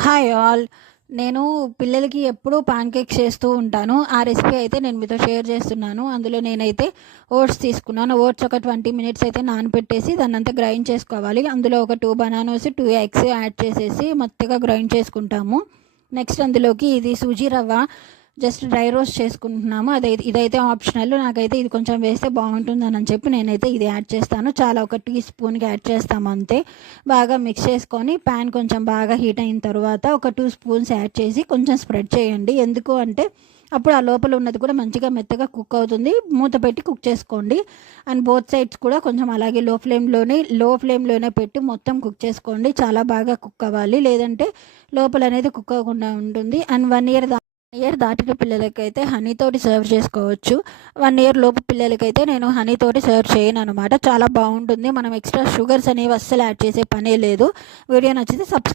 Hi all. నేను పిల్లలకి ఎప్పుడూ పాన్ కేక్స్ చేస్తూ ఉంటాను. ఆ రెసిపీ అయితే నేను మీతో షేర్ చేస్తున్నాను. అందులో నేనైతే ఓట్స్ తీసుకున్నాను. ఓట్స్ ఒక 20 మినిట్స్ అయితే నానబెట్టేసి దాన్నంతా గ్రైండ్ చేసుకోవాలి. అందులో ఒక 2 బనానాస్, 2 ఎగ్స్ యాడ్ చేసేసి మెత్తగా గ్రైండ్ చేసుకుంటాము. నెక్స్ట్ అందులోకి ఇది సూజీ రవ్వ జస్ట్ డ్రై రోస్ట్ చేసుకుంటున్నాము. ఇదైతే ఆప్షనల్. నాకైతే ఇది కొంచెం వేస్తే బాగుంటుందని చెప్పి నేనైతే ఇది యాడ్ చేస్తాను. చాలా ఒక టీ స్పూన్కి యాడ్ చేస్తాము అంతే. బాగా మిక్స్ చేసుకొని ప్యాన్ కొంచెం బాగా హీట్ అయిన తర్వాత ఒక 2 స్పూన్స్ యాడ్ చేసి కొంచెం స్ప్రెడ్ చేయండి. ఎందుకు అంటే అప్పుడు ఆ లోపల ఉన్నది కూడా మంచిగా మెత్తగా కుక్ అవుతుంది. మూత పెట్టి కుక్ చేసుకోండి. అండ్ బోత్ సైడ్స్ కూడా కొంచెం అలాగే లో ఫ్లేమ్లోనే పెట్టి మొత్తం కుక్ చేసుకోండి. చాలా బాగా కుక్ అవ్వాలి, లేదంటే లోపల అనేది కుక్ అవ్వకుండా ఉంటుంది. అండ్ 1 ఇయర్ దాటిన పిల్లలకైతే హనీతోటి సర్వ్ చేసుకోవచ్చు. 1 ఇయర్ లోపు పిల్లలకైతే నేను హనీతోటి సర్వ్ చేయను అనమాట. చాలా బాగుంటుంది. మనం ఎక్స్ట్రా షుగర్స్ అనేవి అస్సలు యాడ్ చేసే పనే లేదు. వీడియో నచ్చితే